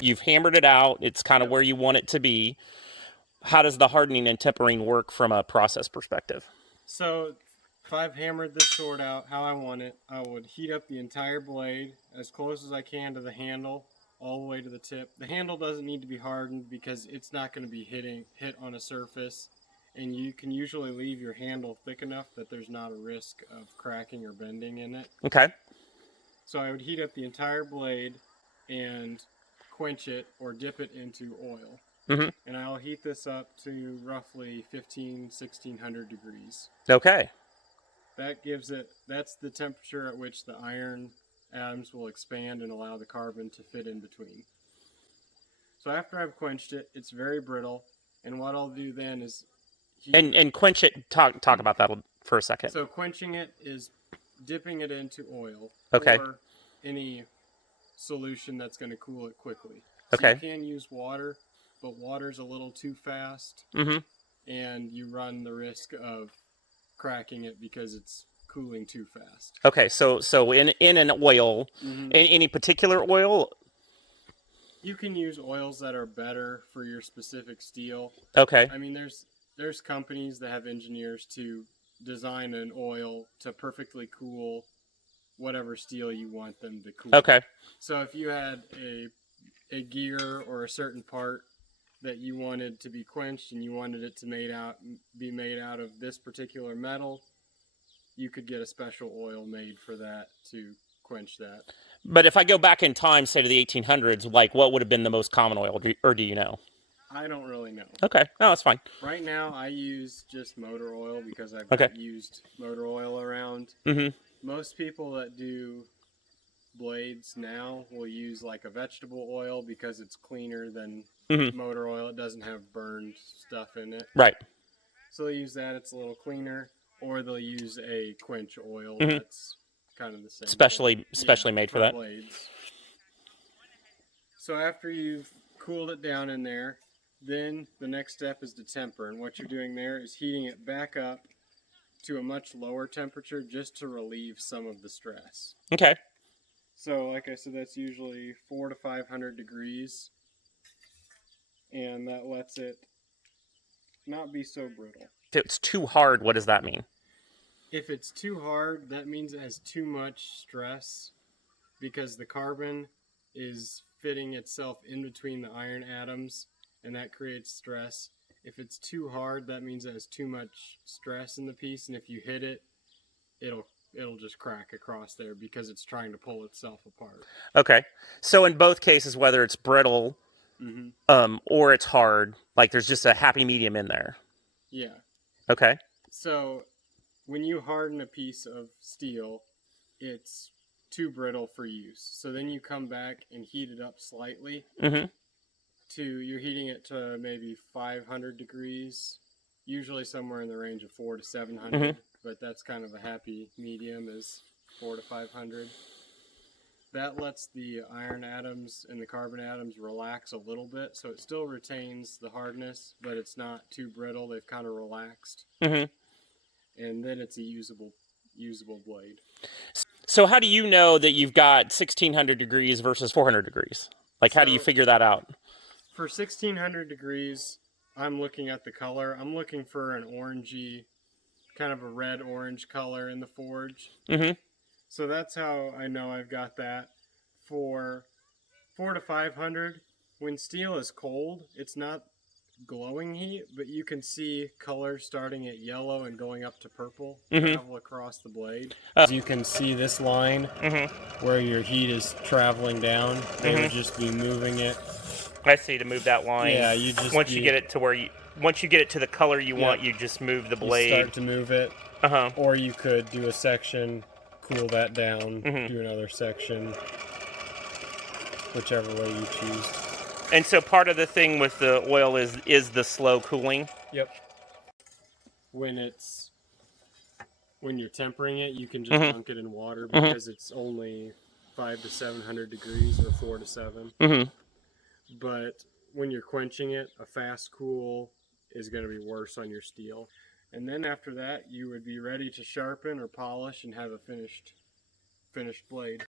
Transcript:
You've hammered it out. It's kind of where you want it to be. How does the hardening and tempering work from a process perspective? So if I've hammered this sword out how I want it, I would heat up the entire blade as close as I can to the handle, all the way to the tip. The handle doesn't need to be hardened because it's not going to be hit on a surface, and you can usually leave your handle thick enough that there's not a risk of cracking or bending in it. Okay. So I would heat up the entire blade and quench it or dip it into oil. Mm-hmm. And I'll heat this up to roughly 1600 degrees. Okay. That gives it, that's the temperature at which the iron atoms will expand and allow the carbon to fit in between. So after I've quenched it, it's very brittle, and what I'll do then is and quench it. Talk about that for a second. So quenching it is dipping it into oil, okay, or any solution that's going to cool it quickly. So okay, you can use water, but water's a little too fast, mm-hmm. and you run the risk of cracking it because it's cooling too fast. Okay, so in an oil, mm-hmm. Any particular oil? You can use oils that are better for your specific steel. Okay. I mean, there's companies that have engineers to design an oil to perfectly cool whatever steel you want them to cool. Okay. So if you had a gear or a certain part that you wanted to be quenched and you wanted it to be made out of this particular metal, you could get a special oil made for that to quench that. But if I go back in time, say to the 1800s, like what would have been the most common oil, or do you know? I don't really know. Okay, no, that's fine. Right now, I use just motor oil because I've got used motor oil around. Mm-hmm. Most people that do blades now will use like a vegetable oil because it's cleaner than motor oil. It doesn't have burned stuff in it. Right. So they'll use that. It's a little cleaner. Or they'll use a quench oil that's kind of the same. Specially made for that. Blades. So after you've cooled it down in there, then the next step is to temper. And what you're doing there is heating it back up to a much lower temperature just to relieve some of the stress. Okay. So like I said, that's usually 400 to 500 degrees. And that lets it not be so brittle. If it's too hard, what does that mean? If it's too hard, that means it has too much stress because the carbon is fitting itself in between the iron atoms, and that creates stress. If it's too hard, that means it has too much stress in the piece, and if you hit it, it'll just crack across there because it's trying to pull itself apart. Okay. So in both cases, whether it's brittle or it's hard, like there's just a happy medium in there. Yeah. Okay. So when you harden a piece of steel, it's too brittle for use. So then you come back and heat it up slightly. You're heating it to maybe 500 degrees, usually somewhere in the range of 400 to 700, but that's kind of a happy medium is 400 to 500. That lets the iron atoms and the carbon atoms relax a little bit, so it still retains the hardness, but it's not too brittle. They've kind of relaxed. And then it's a usable blade. So how do you know that you've got 1600 degrees versus 400 degrees? Like, how do you figure that out? For 1600 degrees, I'm looking at the color. I'm looking for an orangey, kind of a red-orange color in the forge. So that's how I know I've got that. For 400 to 500, when steel is cold, it's not glowing heat, but you can see color starting at yellow and going up to purple travel across the blade. As you can see this line where your heat is traveling down, they would just be moving it. I see, to move that line. Yeah, you just once you get it to the color you want, you just move the blade. You start to move it. Or you could do a section, cool that down, do another section, whichever way you choose. And so part of the thing with the oil is the slow cooling? Yep. When you're tempering it, you can just dunk it in water because it's only 500 to 700 degrees or 4 to 7. But when you're quenching it, a fast cool is going to be worse on your steel. And then after that, you would be ready to sharpen or polish and have a finished blade.